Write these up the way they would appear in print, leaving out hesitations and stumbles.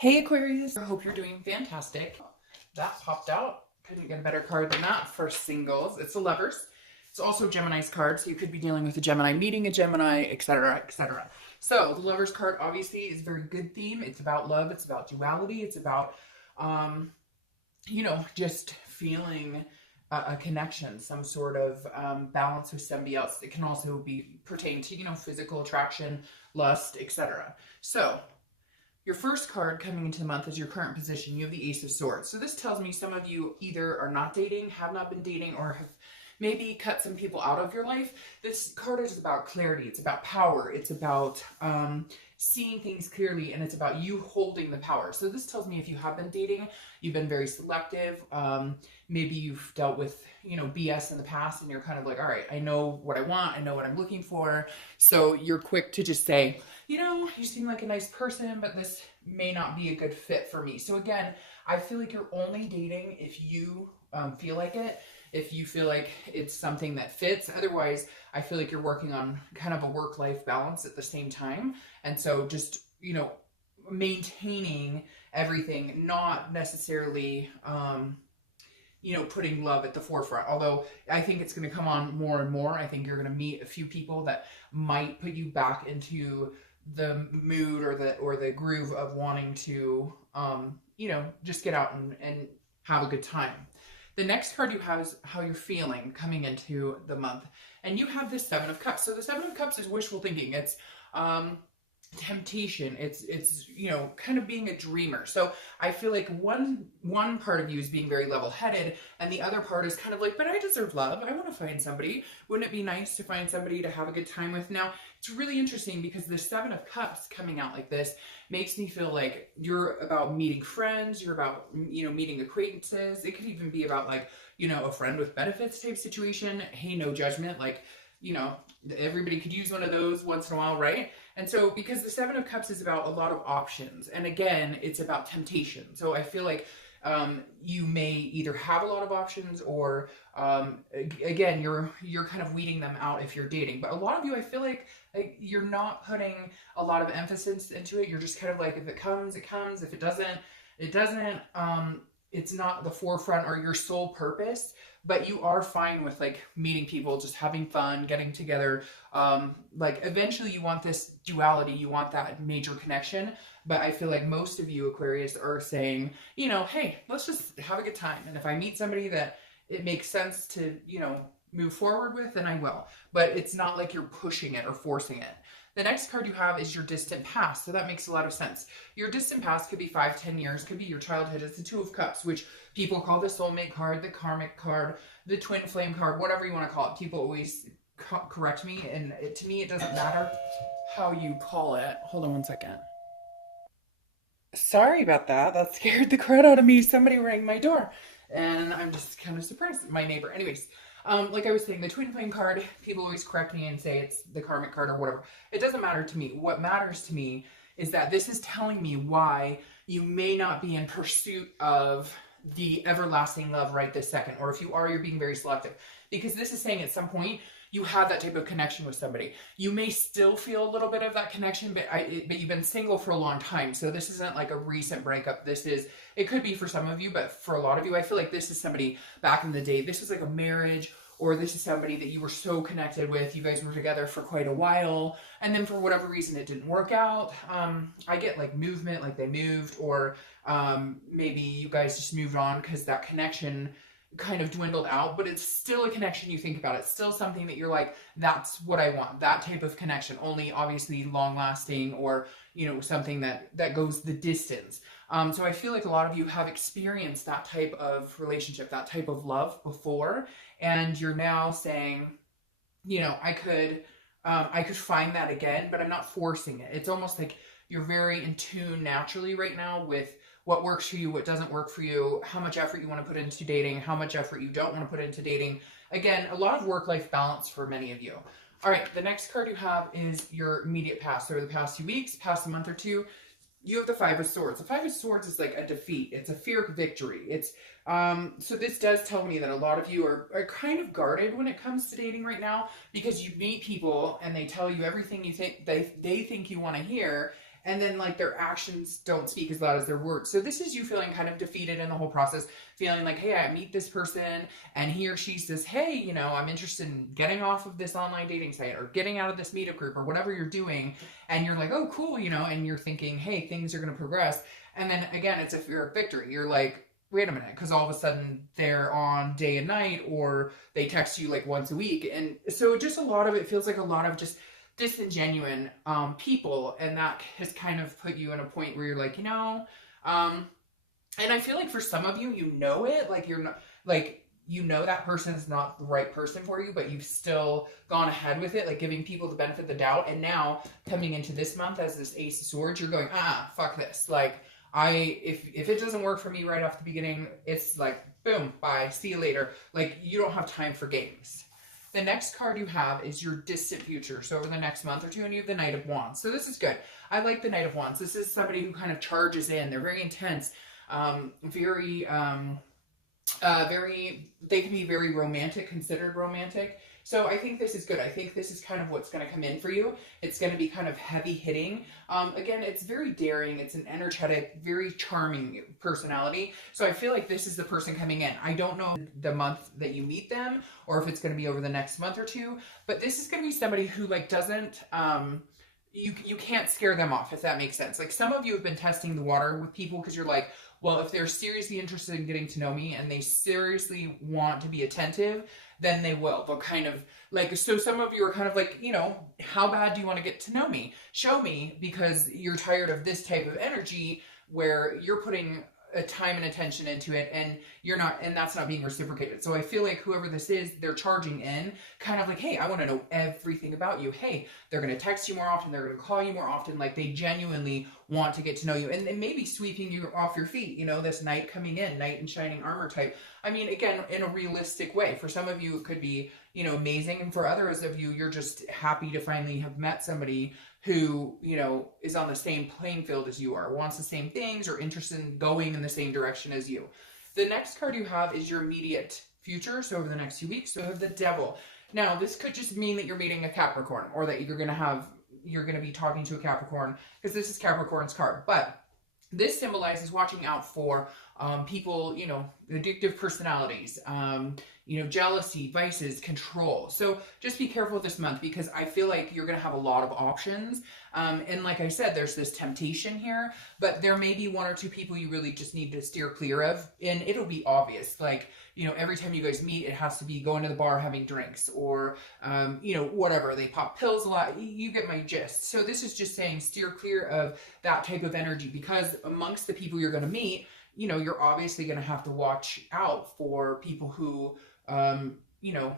Hey Aquarius, I hope you're doing fantastic. That popped out. Couldn't get a better card than that for singles. It's the Lovers. It's also Gemini's card, so you could be dealing with a Gemini, meeting a Gemini, etc., etc. So the Lovers card obviously is a very good theme. It's about love. It's about duality. It's about, just feeling a connection, some sort of balance with somebody else. It can also be pertain to, physical attraction, lust, etc. So your first card coming into the month is your current position. You have the Ace of Swords. So this tells me some of you either are not dating, have not been dating, or have maybe cut some people out of your life. This card is about clarity. It's about power. It's about seeing things clearly, and it's about you holding the power. So this tells me if you have been dating, you've been very selective. Maybe you've dealt with, BS in the past, and you're kind of like, all right, I know what I want. I know what I'm looking for. So you're quick to just say, you seem like a nice person, but this may not be a good fit for me. So again, I feel like you're only dating if you feel like it, if you feel like it's something that fits. Otherwise, I feel like you're working on kind of a work-life balance at the same time. And so just, maintaining everything, not necessarily, putting love at the forefront. Although I think it's going to come on more and more. I think you're going to meet a few people that might put you back into the mood or the groove of wanting to, just get out and have a good time. The next card you have is how you're feeling coming into the month. And you have this Seven of Cups. So the Seven of Cups is wishful thinking. It's temptation. It's kind of being a dreamer. So I feel like one part of you is being very level-headed, and the other part is kind of like, but I deserve love. I want to find somebody. Wouldn't it be nice to find somebody to have a good time with? Now, it's really interesting because the Seven of Cups coming out like this makes me feel like you're about meeting friends, you're about, meeting acquaintances. It could even be about like, a friend with benefits type situation. Hey, no judgment. Like, everybody could use one of those once in a while, right? And so because the Seven of Cups is about a lot of options, and again, it's about temptation. So I feel like you may either have a lot of options, or again, you're kind of weeding them out if you're dating. But a lot of you, I feel like you're not putting a lot of emphasis into it. You're just kind of like, if it comes, it comes. If it doesn't, it doesn't. It's not the forefront or your sole purpose, but you are fine with like meeting people, just having fun, getting together. Like eventually you want this duality, you want that major connection. But I feel like most of you Aquarius are saying, hey, let's just have a good time. And if I meet somebody that it makes sense to, move forward with, then I will. But it's not like you're pushing it or forcing it. The next card you have is your distant past. So that makes a lot of sense. Your distant past could be 5-10 years, could be your childhood. It's the Two of Cups, which people call the soulmate card, the karmic card, the twin flame card, whatever you want to call it. People always correct me, and to me, it doesn't matter how you call it. Hold on one second. Sorry about that. That scared the crud out of me. Somebody rang my door, and I'm just kind of surprised. My neighbor. Anyways, like I was saying, the twin flame card, people always correct me and say it's the karmic card or whatever. It doesn't matter to me. What matters to me is that this is telling me why you may not be in pursuit of the everlasting love right this second. Or if you are, you're being very selective. Because this is saying at some point, you have that type of connection with somebody. You may still feel a little bit of that connection, but you've been single for a long time. So this isn't like a recent breakup. It could be for some of you, but for a lot of you, I feel like this is somebody back in the day. This is like a marriage, or this is somebody that you were so connected with. You guys were together for quite a while, and then for whatever reason, it didn't work out. I get like movement, like they moved, or maybe you guys just moved on because that connection kind of dwindled out, but it's still a connection you think about. It's still something that you're like, that's what I want, that type of connection, only obviously long lasting, or something that goes the distance. So I feel like a lot of you have experienced that type of relationship, that type of love before, and you're now saying, I could find that again, but I'm not forcing it. It's almost like you're very in tune naturally right now with what works for you, what doesn't work for you, how much effort you want to put into dating, how much effort you don't want to put into dating. Again, a lot of work-life balance for many of you. All right, the next card you have is your immediate past, or the past few weeks, past a month or two. You have the Five of Swords. The Five of Swords is like a defeat. It's a fear of victory. It's so this does tell me that a lot of you are kind of guarded when it comes to dating right now, because you meet people and they tell you everything you think they think you want to hear, and then like their actions don't speak as loud as their words. So this is you feeling kind of defeated in the whole process, feeling like, hey, I meet this person and he or she says, hey, you know, I'm interested in getting off of this online dating site or getting out of this meetup group or whatever you're doing. And you're like, oh, cool, you know, and you're thinking, hey, things are going to progress. And then again, it's a fear of victory. You're like, wait a minute, because all of a sudden they're on day and night, or they text you like once a week. And so just a lot of it feels like a lot of just disingenuine people, and that has kind of put you in a point where you're like, you know, and I feel like for some of you, you know it, like you're not, like, you know that person is not the right person for you, but you've still gone ahead with it, like giving people the benefit of the doubt. And now coming into this month as this Ace of Swords, you're going, fuck this. Like, if it doesn't work for me right off the beginning, it's like, boom, bye, see you later. Like, you don't have time for games. The next card you have is your distant future. So over the next month or two, and you have the Knight of Wands. So this is good. I like the Knight of Wands. This is somebody who kind of charges in. They're very intense, very, they can be very romantic, considered romantic. So I think this is good. I think this is kind of what's going to come in for you. It's going to be kind of heavy hitting. Again, it's very daring. It's an energetic, very charming personality. So I feel like this is the person coming in. I don't know the month that you meet them or if it's going to be over the next month or two, but this is going to be somebody who like doesn't, you can't scare them off, if that makes sense. Like some of you have been testing the water with people because you're like, well, if they're seriously interested in getting to know me and they seriously want to be attentive, then they will. But kind of like, so some of you are kind of like, you know, how bad do you want to get to know me? Show me, because you're tired of this type of energy where you're putting a time and attention into it and you're not, and that's not being reciprocated. So I feel like whoever this is, they're charging in kind of like, hey, I want to know everything about you. Hey, they're going to text you more often. They're going to call you more often. Like they genuinely want to get to know you, and maybe sweeping you off your feet, you know, this knight coming in, knight in shining armor type. I mean, again, in a realistic way. For some of you, it could be, you know, amazing. And for others of you, you're just happy to finally have met somebody who, you know, is on the same playing field as you are, wants the same things, or interested in going in the same direction as you. The next card you have is your immediate future, so over the next few weeks. So you have the Devil. Now, this could just mean that you're meeting a Capricorn, or that you're going to be talking to a Capricorn, because this is Capricorn's card. But this symbolizes watching out for people, you know, addictive personalities, you know, jealousy, vices, control. So just be careful this month, because I feel like you're going to have a lot of options. And like I said, there's this temptation here, but there may be one or two people you really just need to steer clear of. And it'll be obvious. Like, you know, every time you guys meet, it has to be going to the bar, having drinks, or, you know, whatever. They pop pills a lot. You get my gist. So this is just saying steer clear of that type of energy, because amongst the people you're going to meet, you know, you're obviously going to have to watch out for people who, you know,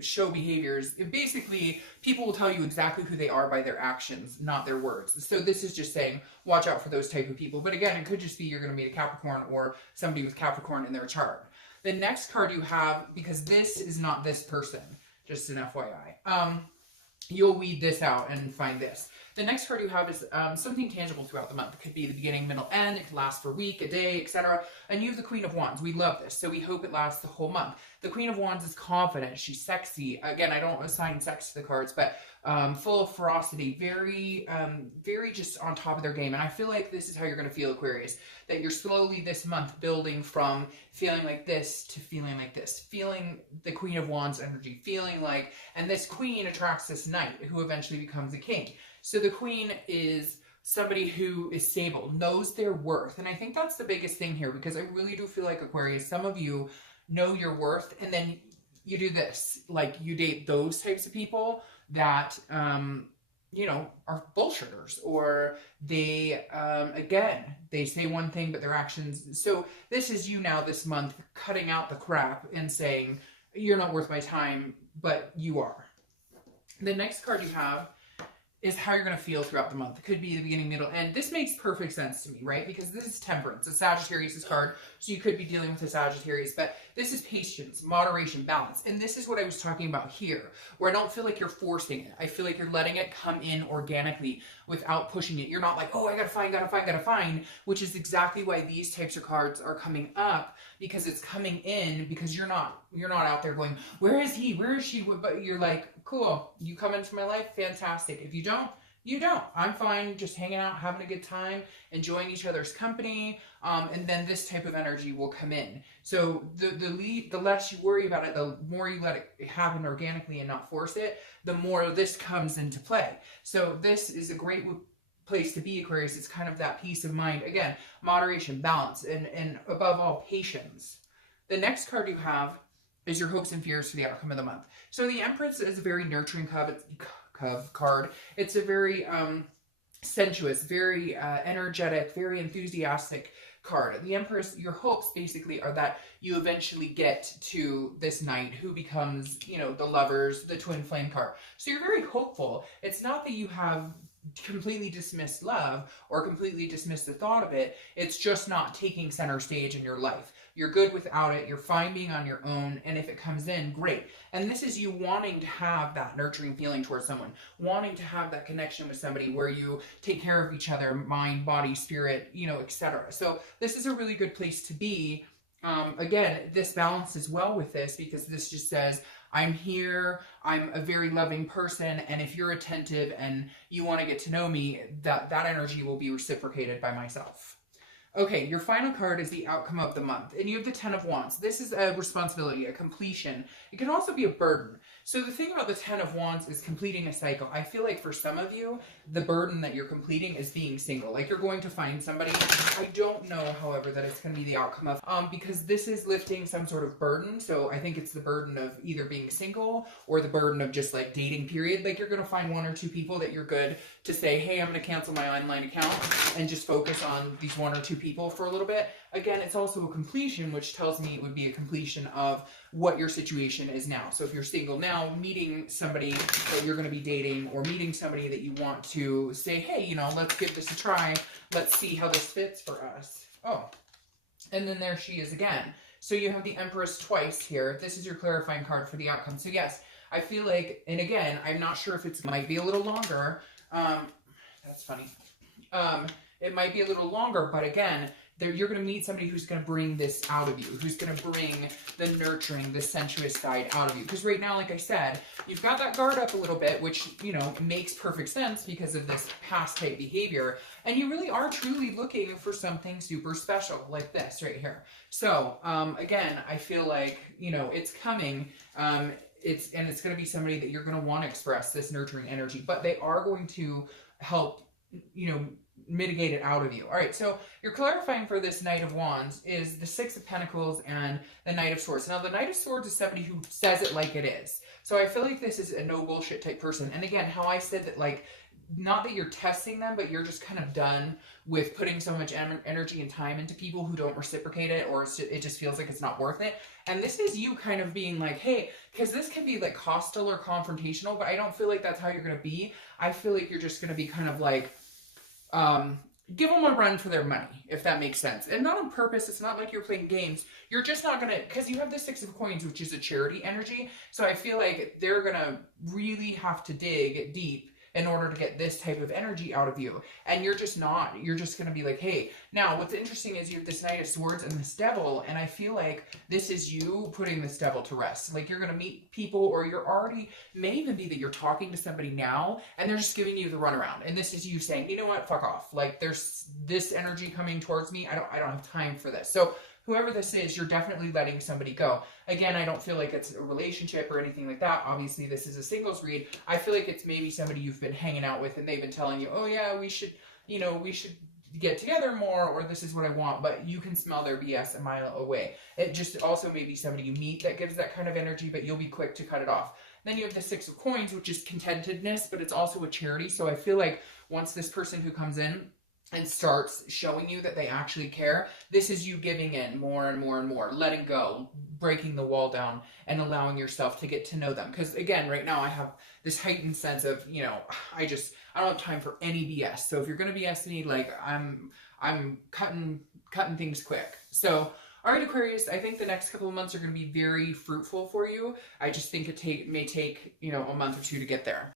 show behaviors. Basically, people will tell you exactly who they are by their actions, not their words. So this is just saying, watch out for those type of people. But again, it could just be you're going to meet a Capricorn or somebody with Capricorn in their chart. The next card you have, because this is not this person, just an FYI, you'll weed this out and find this. The next card you have is something tangible throughout the month. It could be the beginning, middle, end. It could last for a week, a day, etc. And you have the Queen of Wands. We love this, so we hope it lasts the whole month. The Queen of Wands is confident. She's sexy. Again, I don't assign sex to the cards, but full of ferocity, very just on top of their game. And I feel like this is how you're going to feel, Aquarius, that you're slowly this month building from feeling like this to feeling like this, feeling the Queen of Wands energy, feeling like, and this queen attracts this knight who eventually becomes a king. So the queen is somebody who is stable, knows their worth. And I think that's the biggest thing here, because I really do feel like, Aquarius, some of you know your worth, and then you do this, like you date those types of people that, you know, are bullshitters, or they, again, they say one thing, but their actions. So this is you now this month cutting out the crap and saying, you're not worth my time, but you are. The next card you have is how you're going to feel throughout the month. It could be the beginning, middle, end. This makes perfect sense to me, right? Because this is Temperance, a Sagittarius card, so you could be dealing with a Sagittarius, but this is patience, moderation, balance. And this is what I was talking about here, where I don't feel like you're forcing it. I feel like you're letting it come in organically without pushing it. You're not like, oh, I gotta find, which is exactly why these types of cards are coming up, because it's coming in, because you're not out there going, where is he? Where is she? But you're like, cool, you come into my life, fantastic. If you don't, You don't. I'm fine just hanging out, having a good time, enjoying each other's company, and then this type of energy will come in. So the less you worry about it, the more you let it happen organically and not force it, the more this comes into play. So this is a great place to be, Aquarius. It's kind of that peace of mind. Again, moderation, balance, and above all, patience. The next card you have is your hopes and fears for the outcome of the month. So the Empress is a very nurturing card. It's a very sensuous, very energetic, very enthusiastic card. The Empress, your hopes basically are that you eventually get to this knight who becomes, you know, the lovers, the twin flame card. So you're very hopeful. It's not that you have completely dismissed love or completely dismissed the thought of it. It's just not taking center stage in your life. You're good without it. You're fine being on your own. And if it comes in, great. And this is you wanting to have that nurturing feeling towards someone, wanting to have that connection with somebody where you take care of each other, mind, body, spirit, you know, etc. So this is a really good place to be. Again, this balances well with this because this just says, I'm here, I'm a very loving person, and if you're attentive and you want to get to know me, that energy will be reciprocated by myself. Okay, your final card is the outcome of the month, and you have the Ten of Wands. This is a responsibility, a completion. It can also be a burden. So the thing about the Ten of Wands is completing a cycle. I feel like for some of you, the burden that you're completing is being single. Like you're going to find somebody. I don't know, however, that it's going to be the outcome of, because this is lifting some sort of burden. So I think it's the burden of either being single or the burden of just like dating period. Like you're going to find one or two people that you're good to say, hey, I'm going to cancel my online account and just focus on these one or two people for a little bit. Again, it's also a completion, which tells me it would be a completion of what your situation is now. So if you're single now, meeting somebody that you're going to be dating or meeting somebody that you want to say, hey, you know, let's give this a try. Let's see how this fits for us. Oh, and then there she is again. So you have the Empress twice here. This is your clarifying card for the outcome. So yes, I feel like, and again, I'm not sure if it might be a little longer. That's funny. It might be a little longer, but again, you're going to meet somebody who's going to bring this out of you, who's going to bring the nurturing, the sensuous side out of you. Because right now, like I said, you've got that guard up a little bit, which, you know, makes perfect sense because of this past type behavior. And you really are truly looking for something super special like this right here. So, again, I feel like, you know, it's coming. It's going to be somebody that you're going to want to express this nurturing energy, but they are going to help, you know, mitigate it out of you. All right, so you're clarifying for this Knight of Wands is the Six of Pentacles and the Knight of Swords. Now, the Knight of Swords is somebody who says it like it is. So I feel like this is a no bullshit type person. And again, how I said that, like, not that you're testing them, but you're just kind of done with putting so much energy and time into people who don't reciprocate it, or it just feels like it's not worth it. And this is you kind of being like, hey, because this can be like hostile or confrontational, but I don't feel like that's how you're going to be. I feel like you're just going to be kind of like, give them a run for their money, if that makes sense. And not on purpose. It's not like you're playing games. You're just not going to, because you have the Six of Coins, which is a charity energy. So I feel like they're going to really have to dig deep in order to get this type of energy out of you. And you're just not. You're just going to be like, hey. Now, what's interesting is you have this Knight of Swords and this Devil, and I feel like this is you putting this Devil to rest. Like, you're going to meet people, or you're already, may even be that you're talking to somebody now, and they're just giving you the runaround. And this is you saying, you know what, fuck off. Like, there's this energy coming towards me. I don't have time for this. So whoever this is, you're definitely letting somebody go. Again, I don't feel like it's a relationship or anything like that. Obviously, this is a singles read. I feel like it's maybe somebody you've been hanging out with and they've been telling you, oh yeah, we should get together more, or this is what I want, but you can smell their BS a mile away. It just also may be somebody you meet that gives that kind of energy, but you'll be quick to cut it off. Then you have the Six of Coins, which is contentedness, but it's also a charity. So I feel like once this person who comes in and starts showing you that they actually care, this is you giving in more and more and more, letting go, breaking the wall down, and allowing yourself to get to know them. Because again, right now I have this heightened sense of, you know, I don't have time for any BS. So if you're going to BS me, like, I'm cutting things quick. So, all right, Aquarius, I think the next couple of months are going to be very fruitful for you. I just think it may take, you know, a month or two to get there.